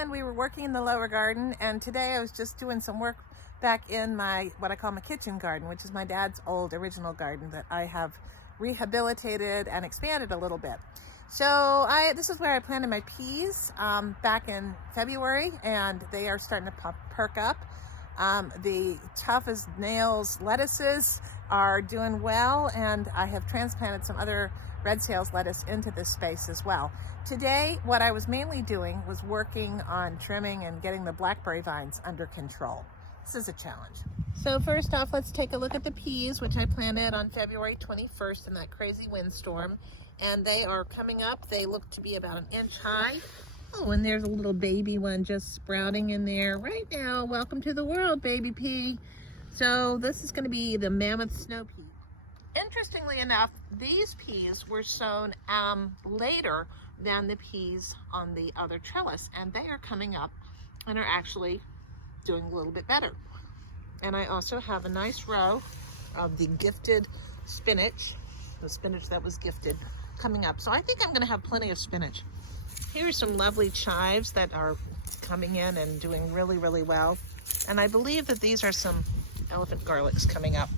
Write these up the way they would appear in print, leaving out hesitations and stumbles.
weekend we were working in the lower garden, and today I was just doing some work back in my, what I call my kitchen garden, which is my dad's old original garden that I have rehabilitated and expanded a little bit. So this is where I planted my peas back in February, and they are starting to perk up. The tough as nails lettuces are doing well, and I have transplanted some other red sales lettuce into this space as well. Today, what I was mainly doing was working on trimming and getting the blackberry vines under control. This is a challenge. So first off, let's take a look at the peas, which I planted on February 21st in that crazy windstorm. And they are coming up. They look to be about 1 inch high. Oh, and there's a little baby one just sprouting in there right now. Welcome to the world, baby pea. So this is going to be the mammoth snow pea. Interestingly enough, these peas were sown later than the peas on the other trellis, and they are coming up and are actually doing a little bit better. And I also have a nice row of the gifted spinach, the spinach that was gifted, coming up. So I think I'm going to have plenty of spinach. Here are some lovely chives that are coming in and doing really, really well. And I believe that these are some elephant garlics coming up.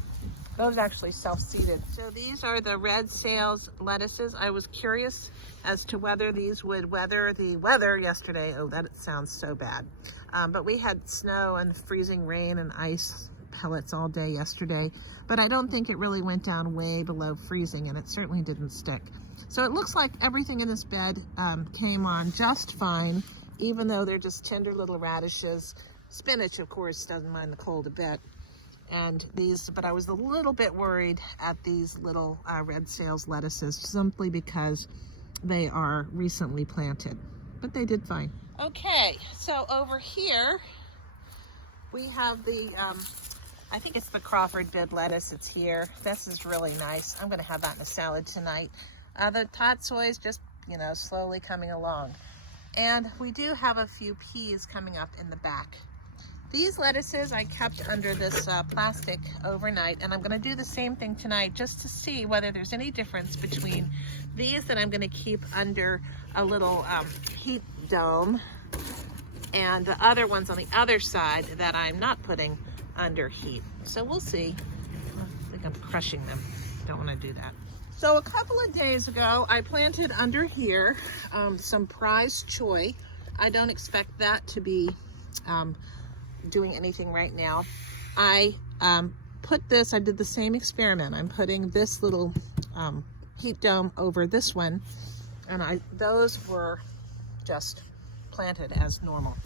Those actually self-seeded. So these are the red sales lettuces. I was curious as to whether these would weather the weather yesterday. Oh, that sounds so bad. But we had snow and freezing rain and ice pellets all day yesterday. But I don't think it really went down way below freezing, and it certainly didn't stick. So it looks like everything in this bed came on just fine, even though they're just tender little radishes. Spinach, of course, doesn't mind the cold a bit. And these, but I was a little bit worried at these little red sales lettuces, simply because they are recently planted, but they did fine. Okay, so over here we have the, I think it's the Crawford bed lettuce. It's here. This is really nice. I'm going to have that in a salad tonight. The tatsoi is just, slowly coming along. And we do have a few peas coming up in the back. These lettuces I kept under this plastic overnight, and I'm going to do the same thing tonight just to see whether there's any difference between these that I'm going to keep under a little heat dome and the other ones on the other side that I'm not putting under heat. So we'll see. I think I'm crushing them. Don't want to do that. So a couple of days ago, I planted under here some prize choy. I don't expect that to be doing anything right now. I put this, I did the same experiment. I'm putting this little heat dome over this one, and those were just planted as normal.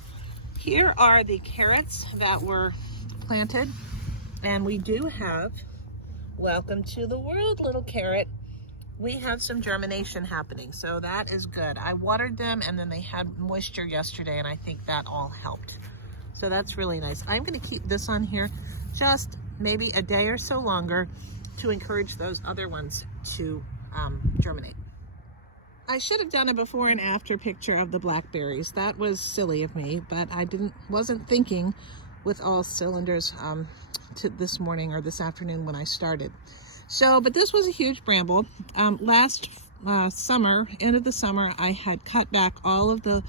Here are the carrots that were planted, and we do have, welcome to the world, little carrot. We have some germination happening, so that is good. I watered them, and then they had moisture yesterday, and I think that all helped. So that's really nice. I'm going to keep this on here just maybe a day or so longer to encourage those other ones to germinate. I should have done a before and after picture of the blackberries. That was silly of me, but I wasn't thinking with all cylinders to this morning or this afternoon when I started. So, but this was a huge bramble. Last summer, end of the summer, I had cut back all of the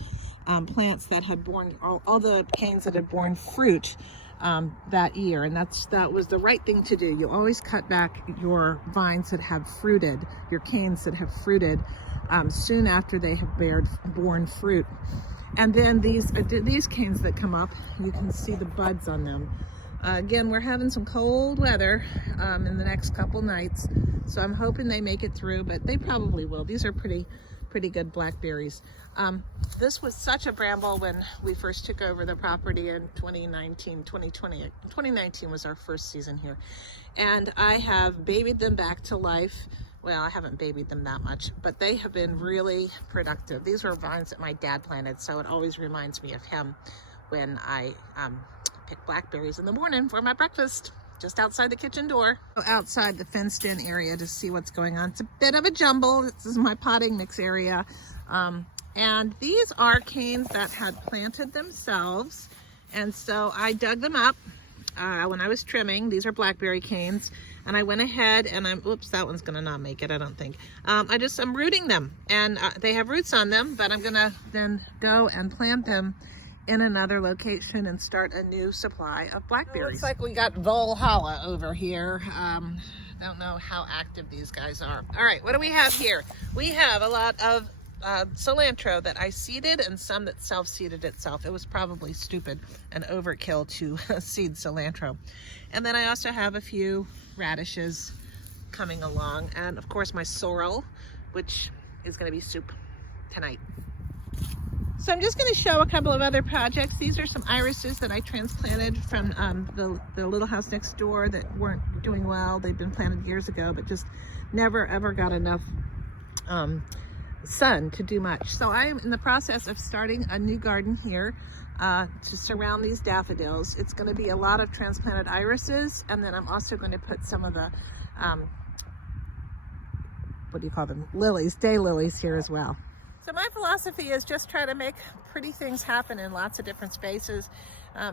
plants that had borne, all the canes that had borne fruit that year, and that was the right thing to do. You always cut back your vines that have fruited, your canes that have fruited soon after they have borne fruit. And then these canes that come up, you can see the buds on them. Again, we're having some cold weather in the next couple nights, so I'm hoping they make it through, but they probably will. These are pretty good blackberries. This was such a bramble when we first took over the property in 2019. 2019 was our first season here, and I have babied them back to life. Well, I haven't babied them that much, but they have been really productive. These were vines that my dad planted, so it always reminds me of him when I pick blackberries in the morning for my breakfast, just outside the kitchen door. Go outside the fenced in area to see what's going on. It's a bit of a jumble. This is my potting mix area. And these are canes that had planted themselves. And so I dug them up when I was trimming. These are blackberry canes. And I went ahead and oops, that one's gonna not make it, I don't think. I'm rooting them, and they have roots on them, but I'm gonna then go and plant them in another location and start a new supply of blackberries. Looks like we got Valhalla over here. Don't know how active these guys are. All right, what do we have here? We have a lot of cilantro that I seeded and some that self-seeded itself. It was probably stupid and overkill to seed cilantro. And then I also have a few radishes coming along, and of course my sorrel, which is going to be soup tonight. So I'm just going to show a couple of other projects. These are some irises that I transplanted from the little house next door that weren't doing well. They've been planted years ago, but just never ever got enough sun to do much. So I am in the process of starting a new garden here to surround these daffodils. It's going to be a lot of transplanted irises, and then I'm also going to put some of the what do you call them, lilies, day lilies here as well. So my philosophy is just try to make pretty things happen in lots of different spaces.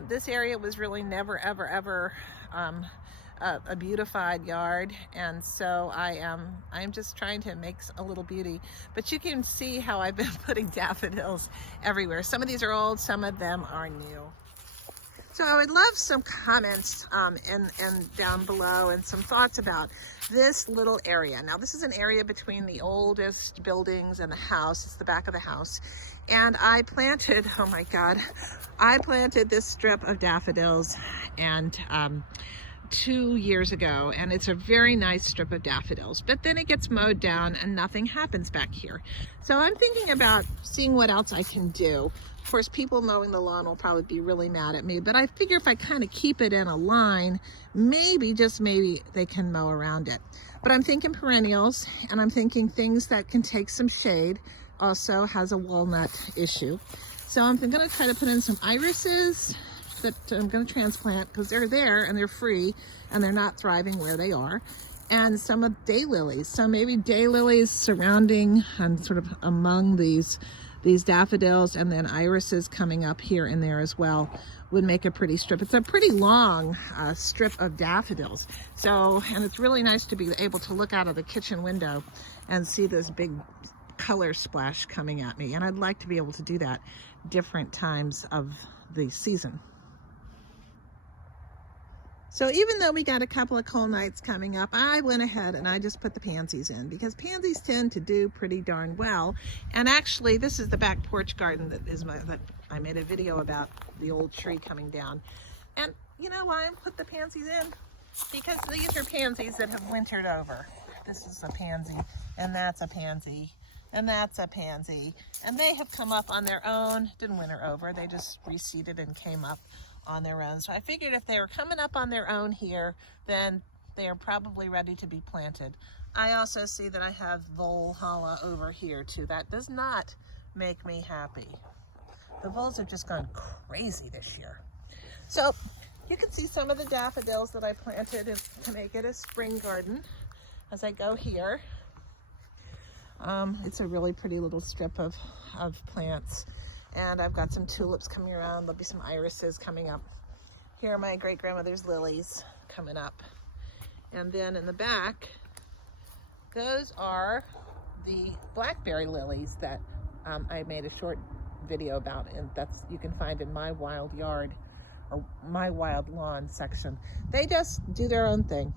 This area was really never ever a beautified yard, and so I'm just trying to make a little beauty. But you can see how I've been putting daffodils everywhere. Some of these are old, some of them are new. So I would love some comments and down below, and some thoughts about this little area. Now this is an area between the oldest buildings and the house. It's the back of the house. And I planted, oh my God, I planted this strip of daffodils and 2 years ago, and it's a very nice strip of daffodils, but then it gets mowed down and nothing happens back here. So I'm thinking about seeing what else I can do. Of course, people mowing the lawn will probably be really mad at me, but I figure if I kind of keep it in a line, maybe, just maybe, they can mow around it. But I'm thinking perennials, and I'm thinking things that can take some shade. Also has a walnut issue. So I'm going to try to put in some irises that I'm going to transplant because they're there and they're free and they're not thriving where they are. And some of daylilies. So maybe daylilies surrounding and sort of among these daffodils, and then irises coming up here and there as well would make a pretty strip. It's a pretty long strip of daffodils. So, and it's really nice to be able to look out of the kitchen window and see this big color splash coming at me. And I'd like to be able to do that different times of the season. So even though we got a couple of cold nights coming up, I went ahead and I just put the pansies in, because pansies tend to do pretty darn well. And actually, this is the back porch garden that I made a video about, the old tree coming down. And you know why I put the pansies in? Because these are pansies that have wintered over. This is a pansy, and that's a pansy, and that's a pansy. And they have come up on their own, didn't winter over, they just reseeded and came up on their own. So I figured if they were coming up on their own here, then they are probably ready to be planted. I also see that I have Valhalla over here too. That does not make me happy. The voles have just gone crazy this year. So you can see some of the daffodils that I planted to make it a spring garden as I go here. It's a really pretty little strip of plants. And I've got some tulips coming around. There'll be some irises coming up. Here are my great-grandmother's lilies coming up. And then in the back, those are the blackberry lilies that I made a short video about, and you can find in my wild yard or my wild lawn section. They just do their own thing.